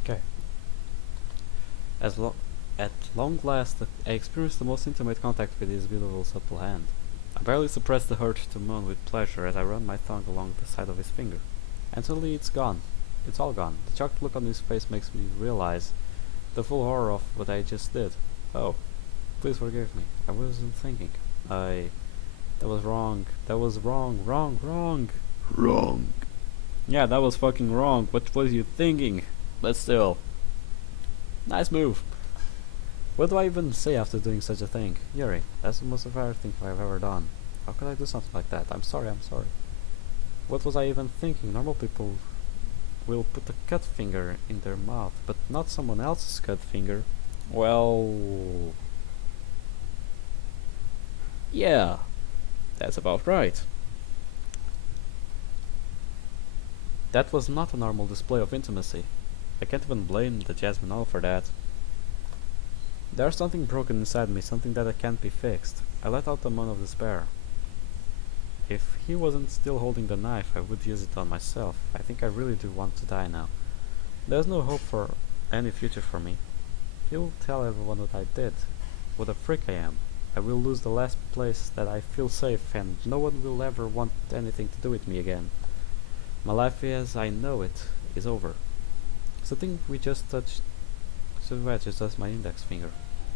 Okay. At long last, I experienced the most intimate contact with his beautiful, supple hand. I barely suppressed the urge to moan with pleasure as I run my tongue along the side of his finger. And suddenly it's gone. It's all gone. The shocked look on his face makes me realize the full horror of what I just did. Oh, please forgive me. I wasn't thinking. That was wrong. That was wrong. Wrong. Yeah, that was fucking wrong. What was you thinking? But still. Nice move. What do I even say after doing such a thing? Yuri, that's the most embarrassing thing I've ever done. How could I do something like that? I'm sorry. What was I even thinking? Normal people will put a cut finger in their mouth, but not someone else's cut finger. Well... yeah, that's about right. That was not a normal display of intimacy. I can't even blame the Jasmine Owl for that. There's something broken inside me, something that can't be fixed. I let out a moan of despair. If he wasn't still holding the knife, I would use it on myself. I think I really do want to die now. There's no hope for any future for me. He'll tell everyone what I did, what a freak I am. I will lose the last place that I feel safe, and no one will ever want anything to do with me again. My life as I know it is over. Something we just touched wedges as my index finger.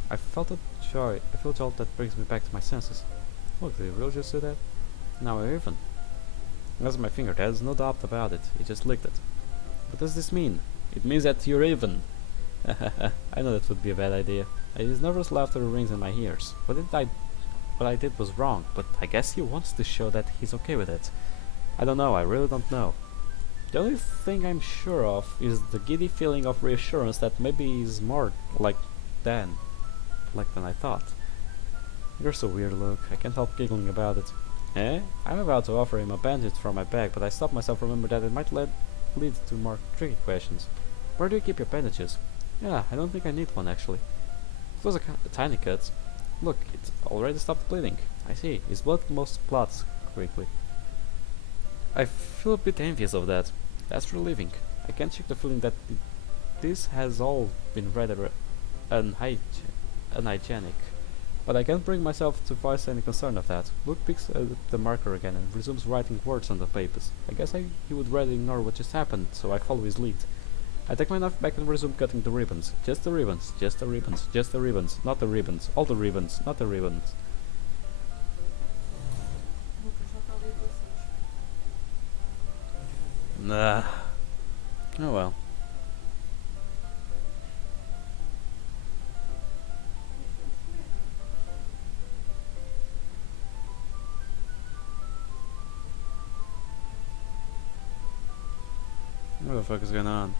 I felt a joy. I feel joy that brings me back to my senses. Look, did you really just do that? Now I'm even. That's my finger, there's no doubt about it. He just licked it. What does this mean? It means that you're even. I know that would be a bad idea. His nervous laughter rings in my ears. What I did was wrong, but I guess he wants to show that he's okay with it. I don't know, I really don't know. The only thing I'm sure of is the giddy feeling of reassurance that maybe he's more than than I thought. You're so weird, Luke. I can't help giggling about it. Eh? I'm about to offer him a bandage from my bag, but I stopped myself to remember that it might lead to more tricky questions. Where do you keep your bandages? Yeah, I don't think I need one actually. It was a tiny cut. Look, it's already stopped bleeding. I see. His blood most clots quickly. I feel a bit envious of that. That's relieving. I can't shake the feeling that this has all been rather unhygienic. But I can't bring myself to voice any concern of that. Luke picks up the marker again and resumes writing words on the papers. I guess he would rather ignore what just happened, so I follow his lead. I take my knife back and resume cutting the ribbons. Just the ribbons, just the ribbons, just the ribbons, not the ribbons, all the ribbons, not the ribbons. Nah. Oh well. What the fuck is going on?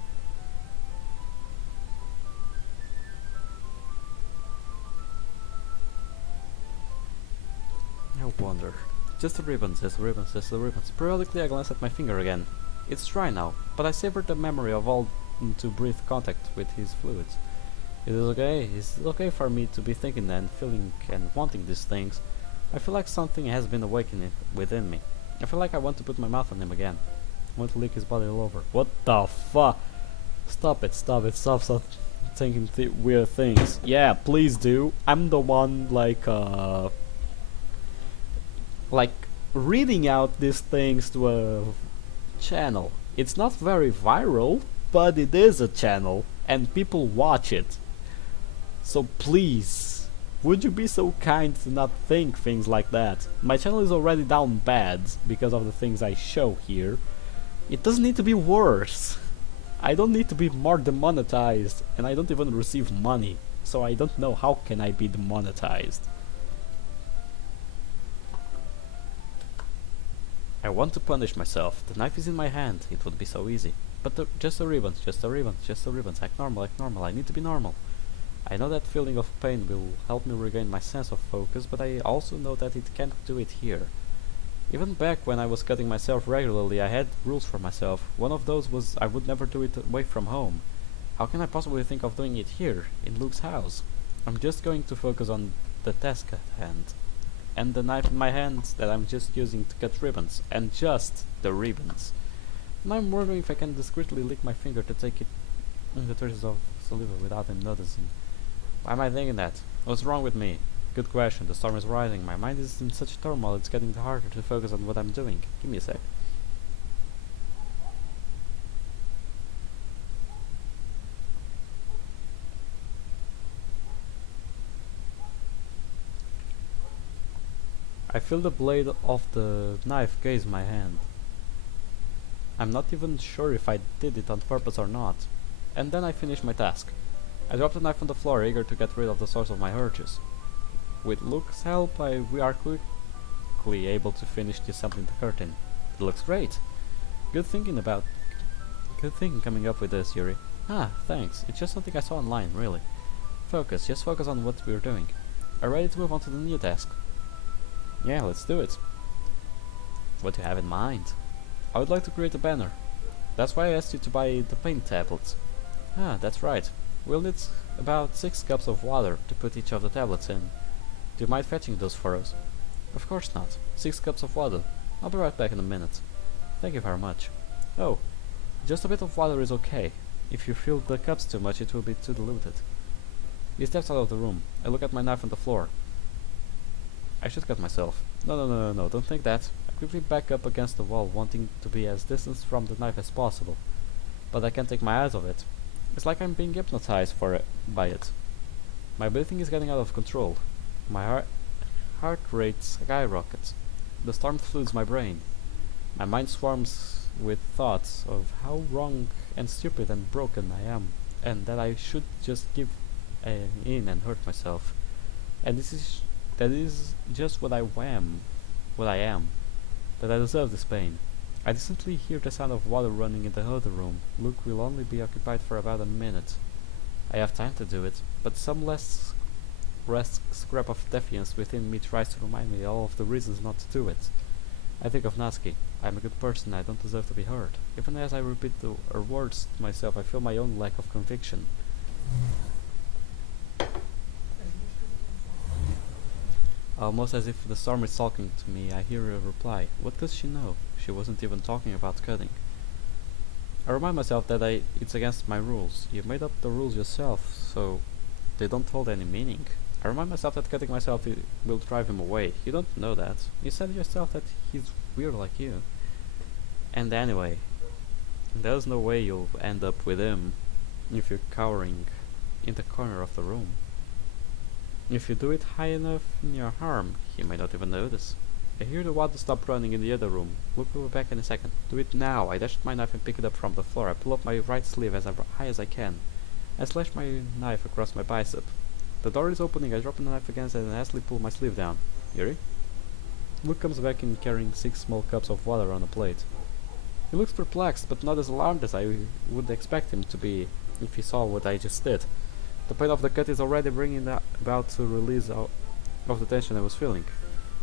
I wonder. Just the ribbons, just the ribbons, just the ribbons. Periodically I glance at my finger again. It's dry now, but I savored the memory of all to breathe contact with his fluids. It is okay. It's okay for me to be thinking and feeling and wanting these things. I feel like something has been awakening within me. I feel like I want to put my mouth on him again. I want to lick his body all over. What the fuck? Stop it, stop it, stop thinking weird things. Yeah, please do. I'm the one like reading out these things to a channel. It's not very viral, but it is a channel and people watch it. So please, would you be so kind to not think things like that? My channel is already down bad because of the things I show here. It doesn't need to be worse. I don't need to be more demonetized, and I don't even receive money, so I don't know how can I be demonetized. I want to punish myself. The knife is in my hand. It would be so easy. But just the ribbons, just the ribbons, just the ribbons. Act normal, act normal. I need to be normal. I know that feeling of pain will help me regain my sense of focus, but I also know that it can't do it here. Even back when I was cutting myself regularly, I had rules for myself. One of those was I would never do it away from home. How can I possibly think of doing it here, in Luke's house? I'm just going to focus on the task at hand. And the knife in my hand that I'm just using to cut ribbons. And just the ribbons. And I'm wondering if I can discreetly lick my finger to take it in the traces of saliva without him noticing. Why am I thinking that? What's wrong with me? Good question. The storm is rising. My mind is in such turmoil it's getting harder to focus on what I'm doing. Give me a sec. I feel the blade of the knife gaze my hand. I'm not even sure if I did it on purpose or not. And then I finish my task. I drop the knife on the floor, eager to get rid of the source of my urges. With Luke's help, we are quickly able to finish disassembling the curtain. It looks great. Good thinking coming up with this, Yuri. Ah, thanks. It's just something I saw online, really. Just focus on what we're doing. Are ready to move on to the new task? Yeah, let's do it. What do you have in mind? I would like to create a banner. That's why I asked you to buy the paint tablets. Ah, that's right. We'll need about 6 cups of water to put each of the tablets in. Do you mind fetching those for us? Of course not. 6 cups of water. I'll be right back in a minute. Thank you very much. Oh, just a bit of water is okay. If you fill the cups too much, it will be too diluted. He steps out of the room. I look at my knife on the floor. I should cut myself. No, don't think that. I quickly back up against the wall, wanting to be as distant from the knife as possible. But I can't take my eyes off it. It's like I'm being hypnotized by it. My breathing is getting out of control. My heart rate skyrockets. The storm floods my brain. My mind swarms with thoughts of how wrong and stupid and broken I am and that I should just give in and hurt myself. And that is just what I am, that I deserve this pain. I distinctly hear the sound of water running in the other room. Luke will only be occupied for about a minute. I have time to do it, but some less scrap of defiance within me tries to remind me all of the reasons not to do it. I think of Natsuki. I'm a good person, I don't deserve to be hurt. Even as I repeat her words to myself, I feel my own lack of conviction. Almost as if the storm is talking to me, I hear her reply. What does she know? She wasn't even talking about cutting. I remind myself that it's against my rules. You've made up the rules yourself, so they don't hold any meaning. I remind myself that cutting myself will drive him away. You don't know that. You said yourself that he's weird like you. And anyway, there's no way you'll end up with him if you're cowering in the corner of the room. If you do it high enough in your arm, he might not even notice. I hear the water stop running in the other room. Luke will be back in a second. Do it now. I dash my knife and pick it up from the floor. I pull up my right sleeve as high as I can. I slash my knife across my bicep. The door is opening. I drop the knife against it and hastily pull my sleeve down. Yuri? Luke comes back in carrying 6 small cups of water on a plate. He looks perplexed, but not as alarmed as I would expect him to be if he saw what I just did. The pain of the cut is already bringing about to release of the tension I was feeling.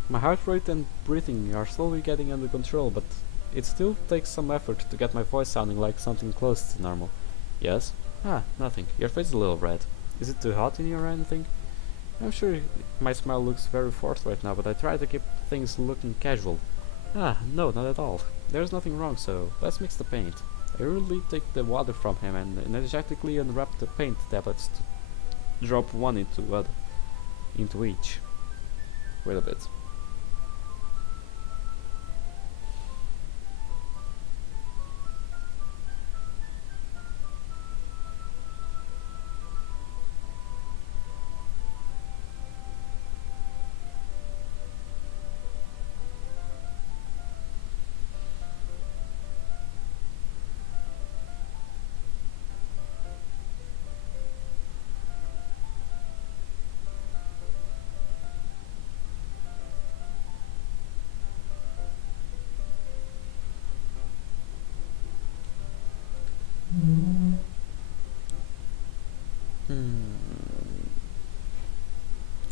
My heart rate and breathing are slowly getting under control, but it still takes some effort to get my voice sounding like something close to normal. Yes? Ah, nothing. Your face is a little red. Is it too hot in here or anything? I'm sure my smile looks very forced right now, but I try to keep things looking casual. Ah, no, not at all. There's nothing wrong, so let's mix the paint. I hurriedly take the water from him and energetically unwrap the paint tablets to drop one into each. Wait a bit.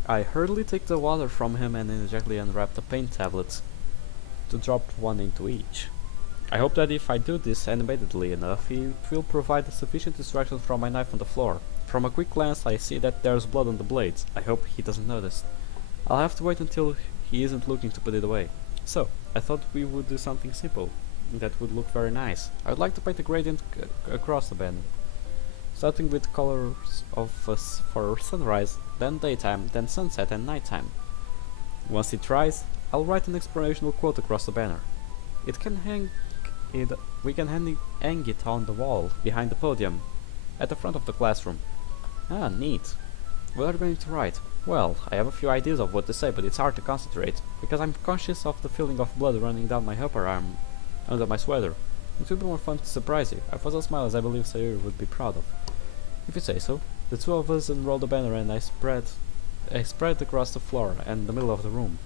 I hurriedly take the water from him and energetically unwrap the paint tablets to drop one into each. I hope that if I do this animatedly enough, it will provide sufficient distraction from my knife on the floor. From a quick glance, I see that there's blood on the blades. I hope he doesn't notice. I'll have to wait until he isn't looking to put it away. So, I thought we would do something simple that would look very nice. I would like to paint a gradient across the banner, starting with colors for sunrise, then daytime, then sunset and nighttime. Once it dries, I'll write an inspirational quote across the banner. We can hang it on the wall behind the podium, at the front of the classroom. Ah, neat. What are you going to write? Well, I have a few ideas of what to say, but it's hard to concentrate, because I'm conscious of the feeling of blood running down my upper arm, under my sweater. It would be more fun to surprise you. I was a smile as I believe Sayuri would be proud of. If you say so. The two of us unroll the banner and I spread across the floor and the middle of the room.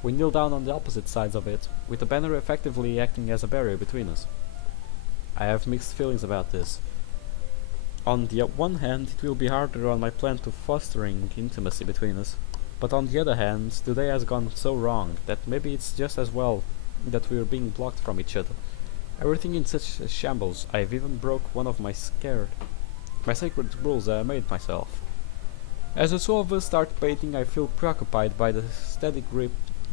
We kneel down on the opposite sides of it, with the banner effectively acting as a barrier between us. I have mixed feelings about this. On the one hand, it will be harder on my plan to fostering intimacy between us, but on the other hand, today has gone so wrong that maybe it's just as well that we are being blocked from each other. Everything in such a shambles. I've even broke one of my sacred rules that I made myself. As the two of us start painting, I feel preoccupied by the steady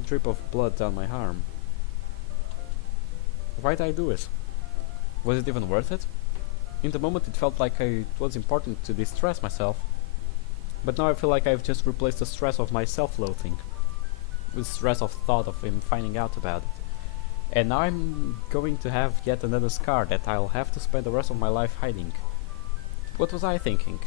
drip of blood down my arm. Why did I do it? Was it even worth it? In the moment it felt like it was important to distress myself, but now I feel like I've just replaced the stress of my self-loathing with stress of thought of him finding out about it. And now I'm going to have yet another scar that I'll have to spend the rest of my life hiding. What was I thinking?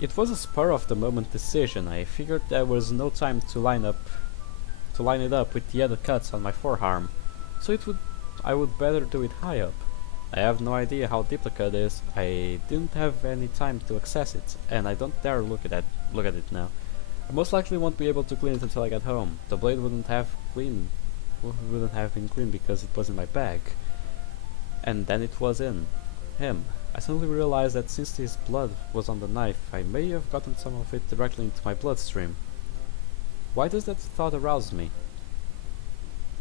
It was a spur of the moment decision. I figured there was no time to line it up with the other cuts on my forearm, so I would better do it high up. I have no idea how deep the cut is. I didn't have any time to access it, and I don't dare look at it now. I most likely won't be able to clean it until I get home. The blade wouldn't have been clean because it was in my bag. And then it was in him. I suddenly realized that since his blood was on the knife, I may have gotten some of it directly into my bloodstream. Why does that thought arouse me?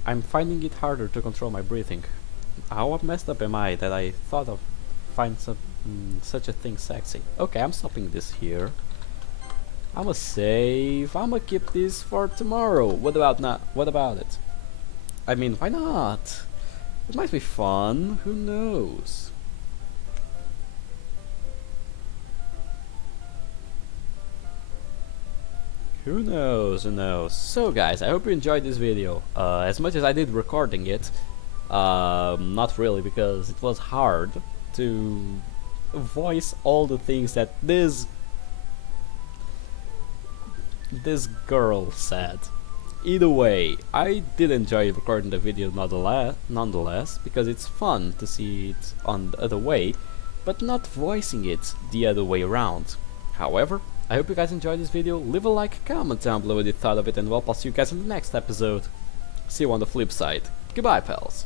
I'm finding it harder to control my breathing. How messed up am I that I thought of such a thing sexy? Okay, I'm stopping this here. I'ma save. I'ma keep this for tomorrow. What about it? I mean, why not? It might be fun. Who knows? Who knows? Who knows? So, guys, I hope you enjoyed this video. As much as I did recording it, not really, because it was hard to voice all the things that this girl said. Either way, I did enjoy recording the video nonetheless, because it's fun to see it on the other way, but not voicing it the other way around. However, I hope you guys enjoyed this video. Leave a like, comment down below what you thought of it, and well, I'll see you guys in the next episode. See you on the flip side. Goodbye, pals.